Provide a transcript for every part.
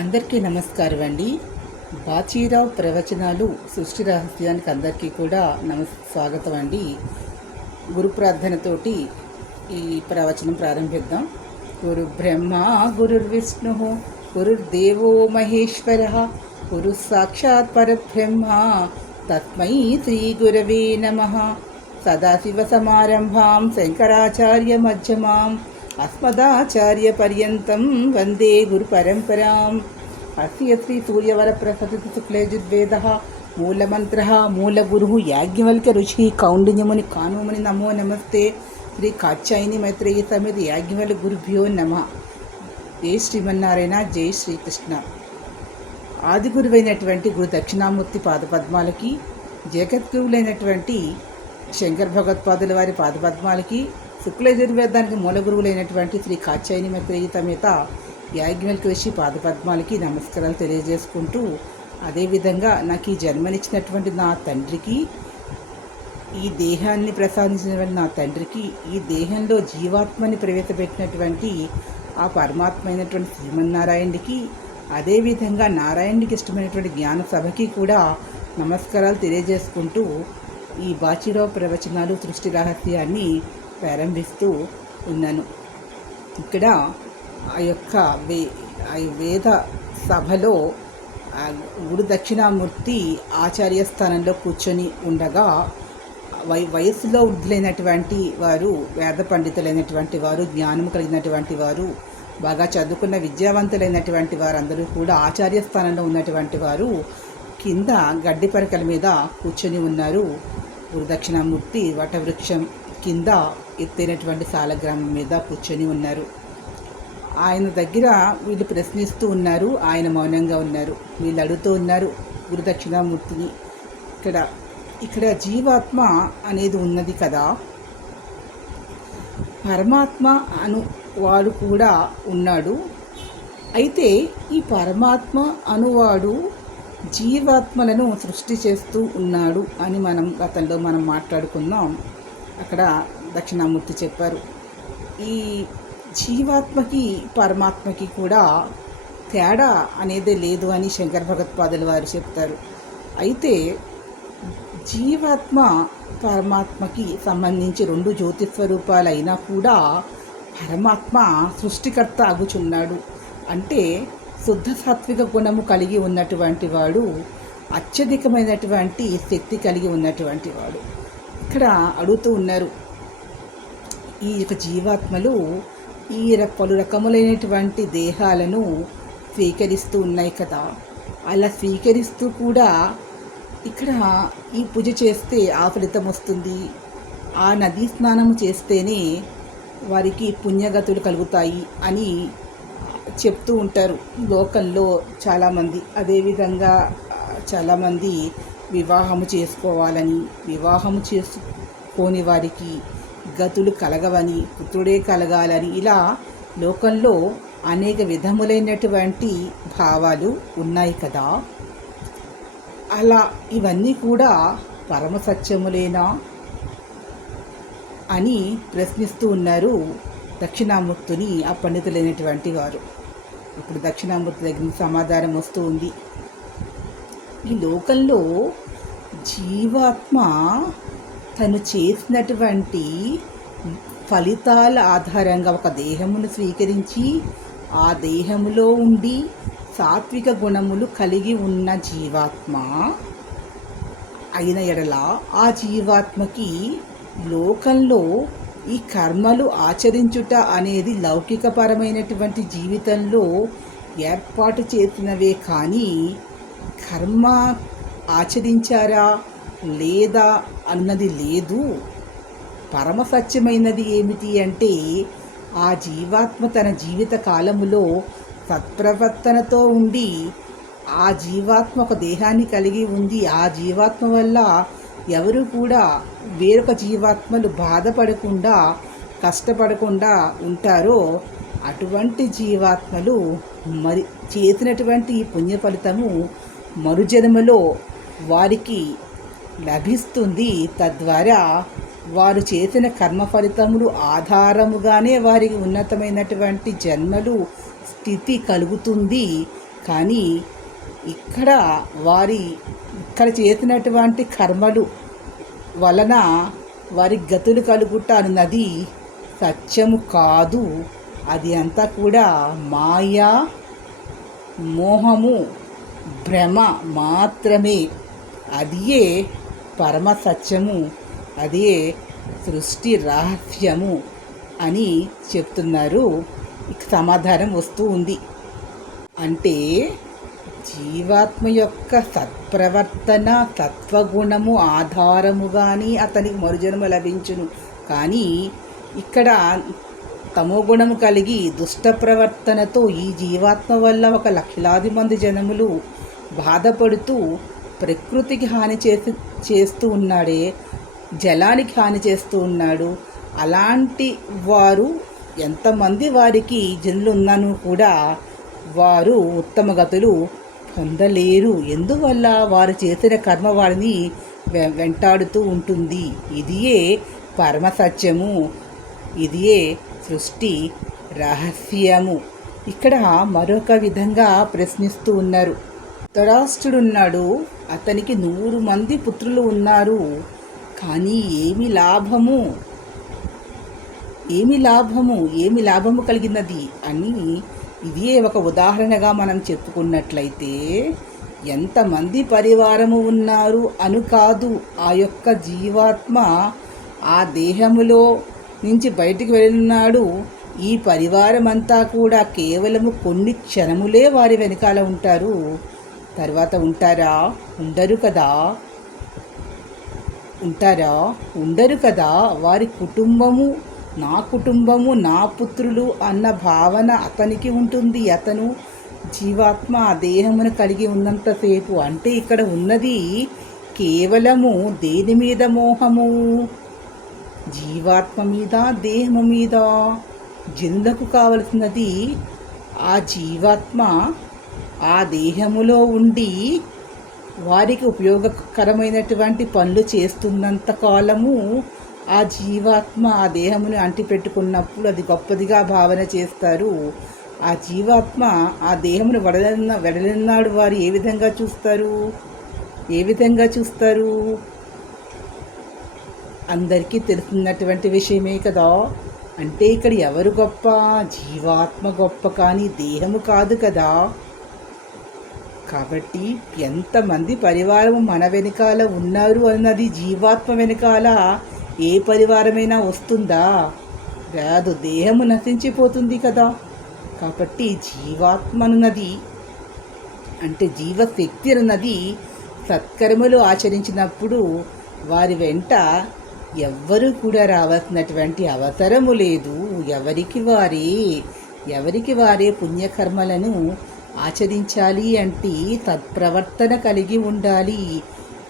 అందరికీ నమస్కారం అండి. బాచీరావు ప్రవచనాలు సృష్టి రహస్యానికి అందరికీ కూడా స్వాగతం అండి. గురు ప్రార్థనతోటి ఈ ప్రవచనం ప్రారంభిద్దాం. గురు బ్రహ్మ గురుర్విష్ణు గురుర్దేవో మహేశ్వర గురు సాక్షాత్ పరబ్రహ్మ తస్మై శ్రీ గురవే నమః. సదాశివ సమారంభాం శంకరాచార్య మధ్యమాం అస్మదాచార్య పర్యంతం వందే గురు పరంపరాం. అస్య శ్రీ సూర్యవరప్రసతి శుక్లయజుర్వేదః మూలమంత్రః మూలగురుః యాజ్ఞవల్క్య ఋషి కౌండిన్యముని కానుముని నమో నమస్తే. శ్రీ కాత్యాయని మైత్రేయి సమేత యాజ్ఞవల్క్య గురుభ్యో నమః. జై శ్రీమన్నారాయణ, జై శ్రీకృష్ణ. ఆది గురువైనటువంటి గురు దక్షిణామూర్తి పాదపద్మాలకి, జగద్గురువులైనటువంటి శంకర భగవత్పాదుల వారి పాదపద్మాలకి, శుక్లయజుర్వేదానికి మూల గురువులైనటువంటి శ్రీ కాత్యాయని మైత్రేయి సమేత యాజ్ఞవల్క్య ఋషి పాదపద్మాలకి నమస్కారాలు తెలియజేసుకుంటూ, అదేవిధంగా నాకు ఈ జన్మనిచ్చినటువంటి నా తండ్రికి, ఈ దేహాన్ని ప్రసాదించినటువంటి నా తండ్రికి, ఈ దేహంలో జీవాత్మని ప్రవేశపెట్టినటువంటి ఆ పరమాత్మ అయినటువంటి శ్రీమన్నారాయణుడికి, అదేవిధంగా నారాయణుడికి ఇష్టమైనటువంటి జ్ఞాన సభకి కూడా నమస్కారాలు తెలియజేసుకుంటూ ఈ బాచీరావు ప్రవచనాలు సృష్టి రహస్యాన్ని ప్రారంభిస్తూ ఉన్నాను. ఇక్కడ ఆ యొక్క వేద సభలో గురు దక్షిణామూర్తి ఆచార్య స్థానంలో కూర్చొని ఉండగా, వయస్సులో వృద్ధులైనటువంటి వారు, వేద పండితులైనటువంటి వారు, జ్ఞానం కలిగినటువంటి వారు, బాగా చదువుకున్న విద్యావంతులైనటువంటి వారందరూ కూడా ఆచార్య స్థానంలో ఉన్నటువంటి వారు కింద గడ్డి పరకల మీద కూర్చొని ఉన్నారు. గురు దక్షిణామూర్తి వటవృక్షం కింద ఎత్తైనటువంటి సాలగ్రామం మీద కూర్చొని ఉన్నారు. ఆయన దగ్గర వీళ్ళు ప్రశ్నిస్తూ ఉన్నారు, ఆయన మౌనంగా ఉన్నారు. వీళ్ళు అడుగుతూ ఉన్నారు గురు దక్షిణామూర్తిని, ఇక్కడ జీవాత్మ అనేది ఉన్నది కదా, పరమాత్మ అనువాడు కూడా ఉన్నాడు. అయితే ఈ పరమాత్మ అనువాడు జీవాత్మలను సృష్టి చేస్తూ ఉన్నాడు అని గతంలో మనం మాట్లాడుకున్నాం. అక్కడ దక్షిణామూర్తి చెప్పారు, ఈ జీవాత్మకి పరమాత్మకి కూడా తేడా అనేది లేదు అని శంకర భగవత్పాదుల వారు చెప్తారు. అయితే జీవాత్మ పరమాత్మకి సంబంధించి రెండు జ్యోతిస్వరూపాలు అయినా కూడా పరమాత్మ సృష్టికర్త అగుచున్నాడు. అంటే శుద్ధ సాత్విక గుణము కలిగి ఉన్నటువంటి వాడు, అత్యధికమైనటువంటి శక్తి కలిగి ఉన్నటువంటి వాడు. ఇక్కడ అడుగుతూ ఉన్నారు, ఈ యొక్క జీవాత్మలు ఈ పలు రకములైనటువంటి దేహాలను స్వీకరిస్తూ ఉన్నాయి కదా, అలా స్వీకరిస్తూ కూడా ఇక్కడ ఈ పూజ చేస్తే ఆ ఫలితం వస్తుంది, ఆ నదీ స్నానము చేస్తేనే వారికి పుణ్యగతులు కలుగుతాయి అని చెప్తూ ఉంటారు లోకల్లో చాలామంది. అదేవిధంగా చాలామంది వివాహము చేసుకోవాలని, వివాహము చేసుకోని వారికి గతులు కలగవని, పుత్రుడే కలగాలని, ఇలా లోకంలో అనేక విధములైనటువంటి భావాలు ఉన్నాయి కదా. అలా ఇవన్నీ కూడా పరమ సత్యములేనా అని ప్రశ్నిస్తూ ఉన్నారు దక్షిణామూర్తిని ఆ పండితులైనటువంటి వారు. ఇప్పుడు దక్షిణామూర్తి దగ్గర సమాధానం వస్తూ ఉంది, ఈ లోకంలో జీవాత్మ తను చేసినటువంటి ఫలితాల ఆధారంగా ఒక దేహమును స్వీకరించి, ఆ దేహములో ఉండి సాత్విక గుణములు కలిగి ఉన్న జీవాత్మ అయిన ఎడల, ఆ జీవాత్మకి లోకంలో ఈ కర్మలు ఆచరించుట అనేది లౌకికపరమైనటువంటి జీవితంలో ఏర్పాటు చేసినవే కానీ కర్మ ఆచరించారా లేదా అన్నది లేదు. పరమ సత్యమైనది ఏమిటి అంటే, ఆ జీవాత్మ తన జీవిత కాలములో సత్ప్రవర్తనతో ఉండి, ఆ జీవాత్మ ఒక దేహాన్ని కలిగి ఉంది, ఆ జీవాత్మ వల్ల ఎవరు కూడా వేరొక జీవాత్మలు బాధపడకుండా, కష్టపడకుండా ఉంటారో అటువంటి జీవాత్మలు మరి చేసినటువంటి పుణ్య ఫలితము మరుజన్మలో వారికి లభిస్తుంది. తద్వారా వారు చేసిన కర్మ ఫలితములు ఆధారముగానే వారికి ఉన్నతమైనటువంటి జన్మలు స్థితి కలుగుతుంది. కానీ ఇక్కడ ఇక్కడ చేసినటువంటి కర్మలు వలన వారి గతులు కలుగుట అన్నది సత్యము కాదు. అది అంతా కూడా మాయా, మోహము, భ్రమ మాత్రమే. అదియే పరమ సత్యము, అదే సృష్టి రహస్యము అని చెప్తున్నారు. సమాధానం వస్తూ ఉంది. అంటే జీవాత్మ యొక్క సత్ప్రవర్తన, సత్వగుణము ఆధారముగాని అతనికి మరుజన్మ లభించును. కానీ ఇక్కడ తమోగుణము కలిగి దుష్ట ప్రవర్తనతో ఈ జీవాత్మ వల్ల ఒక లక్షలాది మంది జనములు బాధపడుతూ ప్రకృతికి హాని చేస్తూ ఉన్నాడే, జలానికి హాని చేస్తూ ఉన్నాడు. అలాంటి వారు ఎంతమంది వారికి జనులు ఉన్నాను కూడా వారు ఉత్తమ గతులు పొందలేరు. ఎందువల్ల వారు చేసిన కర్మ వారిని వెంటాడుతూ ఉంటుంది. ఇదియే పరమసత్యము, ఇదియే సృష్టి రహస్యము. ఇక్కడ మరొక విధంగా ప్రశ్నిస్తూ ఉన్నారు. ధృతరాష్ట్రుడున్నాడు, అతనికి 100 మంది పుత్రులు ఉన్నారు. కానీ ఏమి లాభము కలిగినది అని ఇదే ఒక ఉదాహరణగా మనం చెప్పుకున్నట్లయితే, ఎంతమంది పరివారము ఉన్నారు అను కాదు, ఆ యొక్క జీవాత్మ ఆ దేహములో నుంచి బయటికి వెళ్ళినాడు. ఈ పరివారం అంతా కూడా కేవలము కొన్ని క్షణములే వారి వెనకాల ఉంటారు. తర్వాత ఉంటారా? ఉండరు కదా. వారి కుటుంబము, నా కుటుంబము, నా పుత్రులు అన్న భావన అతనికి ఉంటుంది. అతను జీవాత్మ ఆ దేహమును కలిగి ఉన్నంతసేపు. అంటే ఇక్కడ ఉన్నది కేవలము దేని మీద మోహము? జీవాత్మ మీద, దేహము మీద. జనులకు కావలసినది ఆ జీవాత్మ ఆ దేహములో ఉండి వారికి ఉపయోగకరమైనటువంటి పనులు చేస్తున్నంత కాలము ఆ జీవాత్మ ఆ దేహమును అంటిపెట్టుకున్నప్పుడు అది గొప్పదిగా భావన చేస్తారు. ఆ జీవాత్మ ఆ దేహమును వెడలినాడు వారు ఏ విధంగా చూస్తారు? అందరికీ తెలుస్తున్నటువంటి విషయమే కదా. అంటే ఇక్కడ ఎవరు గొప్ప? జీవాత్మ గొప్ప, కానీ దేహము కాదు కదా. కాబట్టి ఎంతమంది పరివారము మన వెనకాల ఉన్నారు అన్నది జీవాత్మ వెనకాల ఏ పరివారమైనా వస్తుందా? రాదు. దేహము నశించిపోతుంది కదా. కాబట్టి జీవాత్మ అన్నది, అంటే జీవశక్తి అన్నది సత్కర్మలు ఆచరించినప్పుడు వారి వెంట ఎవ్వరూ కూడా రావాల్సినటువంటి అవసరము లేదు. ఎవరికి వారే పుణ్యకర్మలను ఆచరించాలి. అంటే సత్ప్రవర్తన కలిగి ఉండాలి,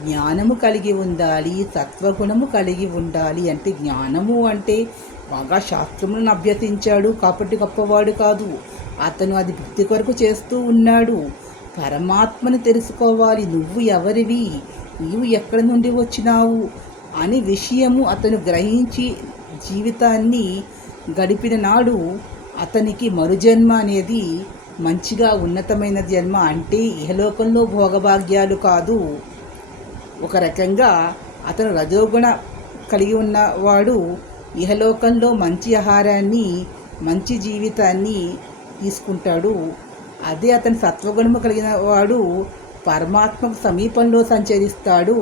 జ్ఞానము కలిగి ఉండాలి, సత్వగుణము కలిగి ఉండాలి. అంటే జ్ఞానము అంటే బాగా శాస్త్రములను అభ్యసించాడు కాబట్టి గొప్పవాడు కాదు. అతను అది భక్తి కొరకు చేస్తూ ఉన్నాడు. పరమాత్మను తెలుసుకోవాలి. నువ్వు ఎవరివి, నీవు ఎక్కడి నుండి వచ్చినావు అని విషయము అతను గ్రహించి జీవితాన్ని గడిపిన నాడు అతనికి మరుజన్మ అనేది మంచిగా ఉన్నతమైన జన్మ. అంటే ఇహలోకంలో భోగభాగ్యాలు కాదు. ఒక రకంగా అతను రజోగుణ కలిగి ఉన్నవాడు ఇహలోకంలో మంచి ఆహారాన్ని, మంచి జీవితాన్ని తీసుకుంటాడు. అదే అతను సత్వగుణము కలిగిన వాడు పరమాత్మకు సమీపంలో సంచరిస్తాడు.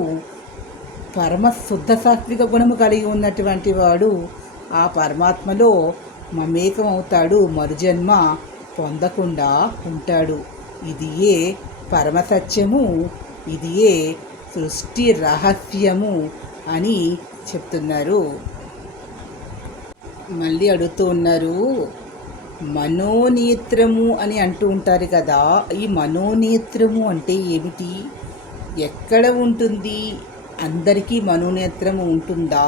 పరమ శుద్ధ సాత్విక గుణము కలిగి ఉన్నటువంటి వాడు ఆ పరమాత్మలో మమేకం అవుతాడు, మరుజన్మ పొందకుండా ఉంటాడు. ఇదియే పరమసత్యము, ఇదియే సృష్టి రహస్యము అని చెప్తున్నారు. మళ్ళీ అడుగుతూ ఉన్నారు, మనోనేత్రము అని అంటూ ఉంటారు కదా. ఈ మనోనేత్రము అంటే ఏమిటి? ఎక్కడ ఉంటుంది? అందరికీ మనోనేత్రము ఉంటుందా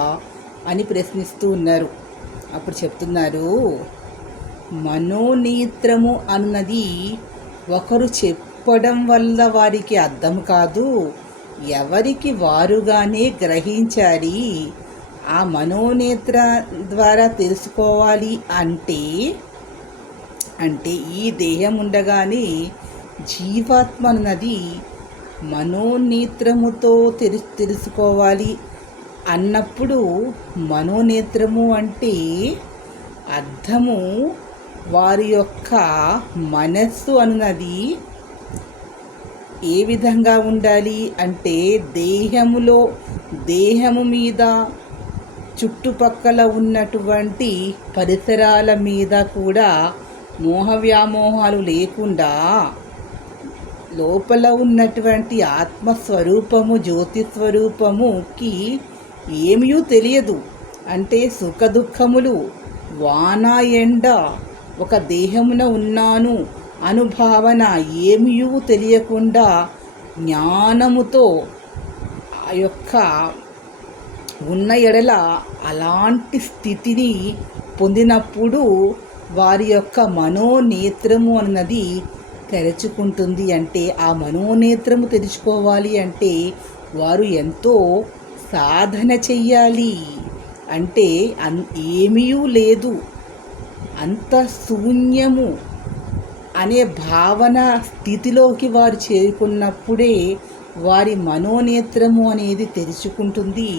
అని ప్రశ్నిస్తూ ఉన్నారు. అప్పుడు చెప్తున్నారు, మనోనేత్రము అన్నది ఒకరు చెప్పడం వల్ల వారికి అర్థం కాదు, ఎవరికి వారుగానే గ్రహించాలి. ఆ మనోనేత్ర ద్వారా తెలుసుకోవాలి అంటే ఈ దేహం ఉండగానే జీవాత్మ అన్నది మనోనేత్రముతో తెలుసుకోవాలి అన్నప్పుడు మనోనేత్రము అంటే అర్థము వారి యొక్క మనస్సు అన్నది ఏ విధంగా ఉండాలి అంటే దేహము మీద చుట్టుపక్కల ఉన్నటువంటి పరిసరాల మీద కూడా మోహ వ్యామోహాలు లేకుండా లోపల ఉన్నటువంటి ఆత్మస్వరూపము జ్యోతి స్వరూపముకి ఏమీ తెలియదు. అంటే సుఖ దుఃఖములు వాన ఎండ ఒక దేహమున ఉన్నాను అనుభావన ఏమీ తెలియకుండా జ్ఞానముతో ఆ యొక్క ఉన్న ఎడల అలాంటి స్థితిని పొందినప్పుడు వారి యొక్క మనోనేత్రము అన్నది తెరుచుకుంటుంది. అంటే ఆ మనోనేత్రము తెరుచుకోవాలి అంటే వారు ఎంతో సాధన చెయ్యాలి. అంటే ఏమీ లేదు, అంత శూన్యము అనే భావన స్థితిలోకి వారు చేరుకున్నప్పుడే వారి మనోనేత్రము అనేది తెరుచుకుంటుంది.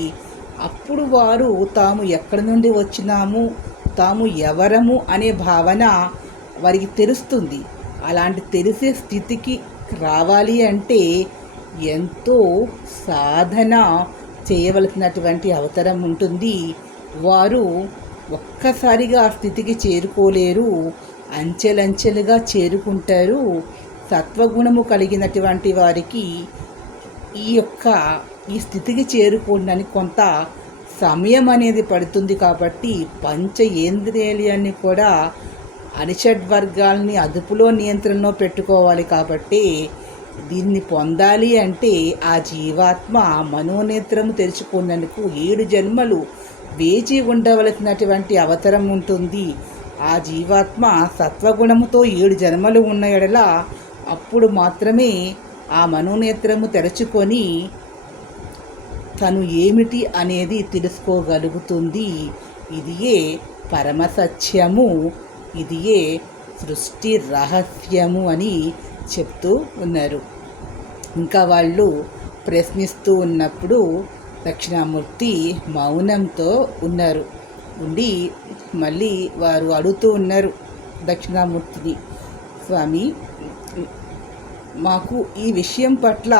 అప్పుడు వారు తాము ఎక్కడి నుండి వచ్చినాము, తాము ఎవరము అనే భావన వారికి తెలుస్తుంది. అలాంటి తెలిసే స్థితికి రావాలి అంటే ఎంతో సాధన చేయవలసినటువంటి అవసరం ఉంటుంది. వారు ఒక్కసారిగా ఆ స్థితికి చేరుకోలేరు, అంచెలంచెలుగా చేరుకుంటారు. సత్వగుణము కలిగినటువంటి వారికి ఈ స్థితికి చేరుకోవడానికి కొంత సమయం అనేది పడుతుంది. కాబట్టి పంచేంద్రియాలని కూడా అనిషడ్వర్గాల్ని అదుపులో నియంత్రణలో పెట్టుకోవాలి. కాబట్టి దీన్ని పొందాలి అంటే ఆ జీవాత్మ మనోనేత్రము తెరుచుకున్నందుకు 7 జన్మలు వేచి ఉండవలసినటువంటి అవసరం ఉంటుంది. ఆ జీవాత్మ సత్వగుణముతో 7 జన్మలు ఉన్న ఎడల అప్పుడు మాత్రమే ఆ మనోనేత్రము తెరుచుకొని తను ఏమిటి అనేది తెలుసుకోగలుగుతుంది. ఇదియే పరమసత్యము, ఇదియే సృష్టి రహస్యము అని చెప్తూ ఉన్నారు. ఇంకా వాళ్ళు ప్రశ్నిస్తూ ఉన్నప్పుడు దక్షిణామూర్తి మౌనంతో ఉన్నారు. ఉండి మళ్ళీ వారు అడుగుతూ ఉన్నారు దక్షిణామూర్తిని, స్వామి, మాకు ఈ విషయం పట్ల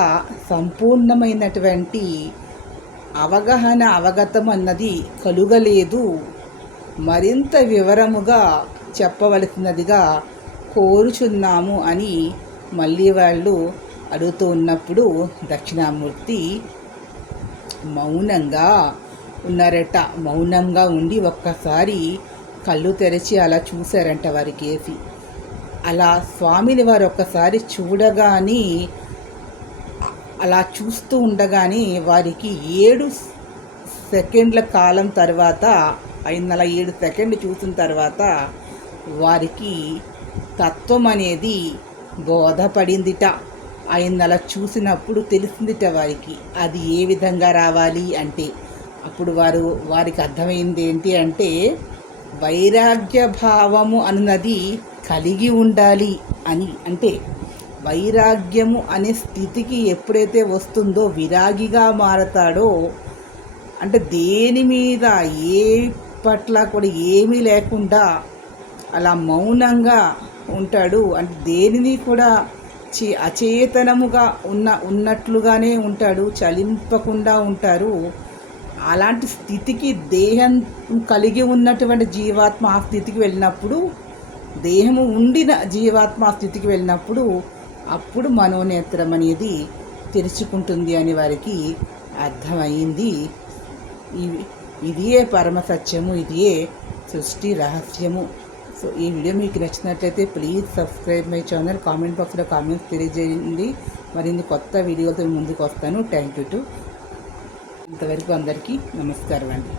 సంపూర్ణమైనటువంటి అవగతం అన్నది కలుగలేదు, మరింత వివరముగా చెప్పవలసినదిగా కోరుచున్నాము అని మళ్ళీ వాళ్ళు అడుగుతూ ఉన్నప్పుడు దక్షిణామూర్తి మౌనంగా ఉన్నారట. మౌనంగా ఉండి ఒక్కసారి కళ్ళు తెరిచి అలా చూశారంట వారి కేసి. అలా స్వామిని వారు ఒక్కసారి చూడగానే, అలా చూస్తూ ఉండగానే వారికి 7 సెకండ్ల కాలం తర్వాత, 7 సెకండ్లు చూసిన తర్వాత వారికి తత్వం అనేది బోధపడిందిట. అలా చూసినప్పుడు తెలిసిందిట వారికి అది ఏ విధంగా రావాలి అంటే. అప్పుడు వారికి అర్థమైంది ఏంటి అంటే వైరాగ్య భావము అన్నది కలిగి ఉండాలి అని. అంటే వైరాగ్యము అనే స్థితికి ఎప్పుడైతే వస్తుందో విరాగిగా మారతాడో, అంటే దేని మీద ఏ పట్ల కూడా ఏమీ లేకుండా అలా మౌనంగా ఉంటాడు. అంటే దేనిని కూడా అచేతనముగా ఉన్నట్లుగానే ఉంటాడు, చలింపకుండా ఉంటారు. అలాంటి స్థితికి దేహం కలిగి ఉన్నటువంటి జీవాత్మ ఆ స్థితికి వెళ్ళినప్పుడు, దేహము ఉండిన జీవాత్మ ఆ స్థితికి వెళ్ళినప్పుడు అప్పుడు మనోనేత్రం అనేది తెరుచుకుంటుంది అని వారికి అర్థమైంది. ఇదియే పరమసత్యము, ఇదియే సృష్టి రహస్యము. సో ఈ వీడియో మీకు నచ్చినట్లయితే please subscribe my channel. Comment బాక్స్లో కామెంట్స్ తెలియజేయండి. మరిన్ని కొత్త వీడియోలతో ముందుకు వస్తాను. Thank you. ఇంతవరకు అందరికీ నమస్కారం అండి.